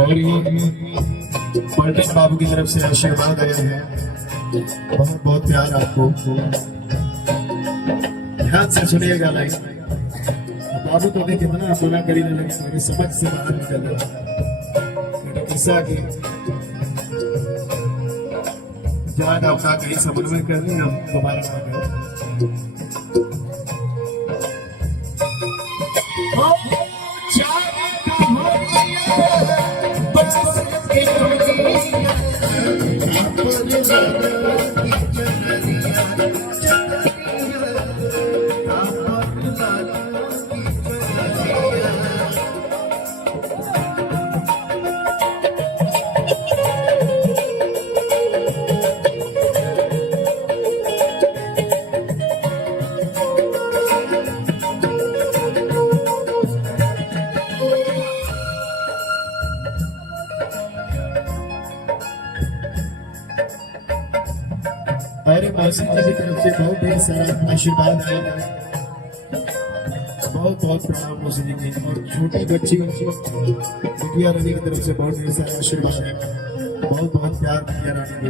और ये पलटन बाबू की तरफ से आशीर्वाद आया है। बहुत बहुत प्यार आपको। ध्यान से सुनिएगा लाइन। बाबू तो देखे ना सोना करी न लगे मेरी समझ से बाहर निकल रहा किस्सा की जान अपना कहीं समन्वय कर लें हम दोबारा ना करें। मेरे मौसी जी की तरफ से बहुत ढेर सारा आशीर्वाद आया है। बहुत बहुत प्रणाम मौसी जी की। और छोटी बच्ची बिटिया रानी की तरफ से बहुत ढेर सारा आशीर्वाद है। बहुत बहुत प्यार बिटिया रानी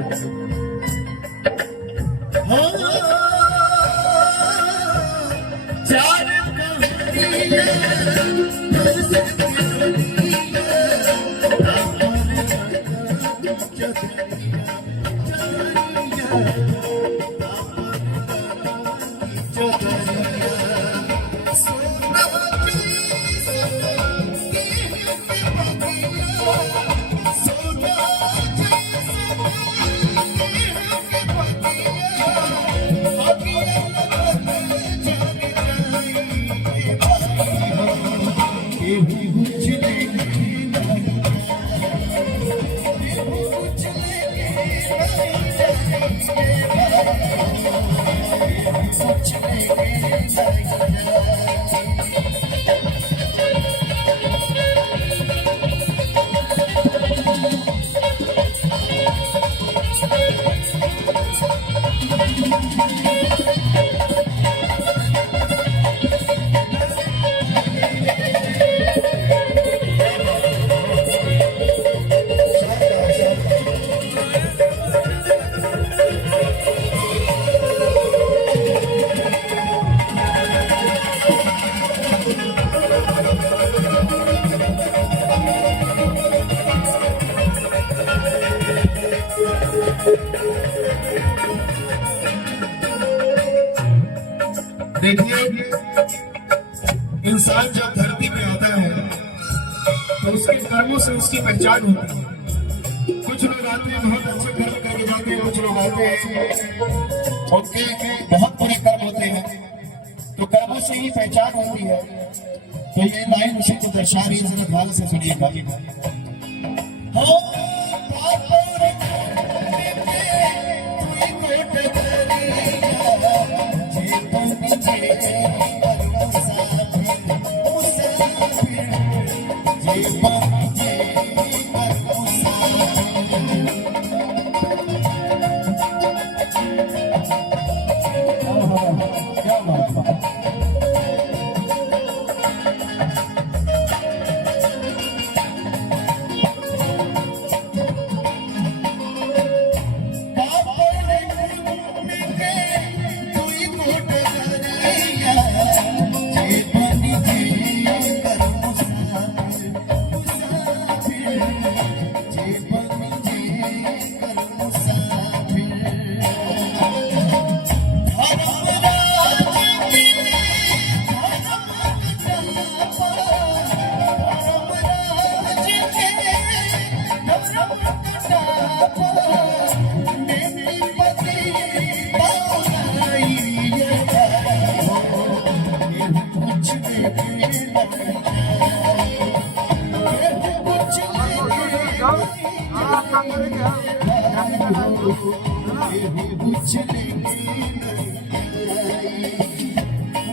देखिए, इंसान जब धरती पे आता है तो उसके कर्मों से उसकी पहचान होती है। कुछ लोग आते हैं बहुत अच्छे कर्म करके जाते हैं, कुछ लोग आते हैं उनके बहुत बुरे कर्म होते हैं, तो कर्मों से ही पहचान होती है। तो ये लाइन उसी को दर्शा रही है। जरा ध्यान से सुनिएगा। Thank you.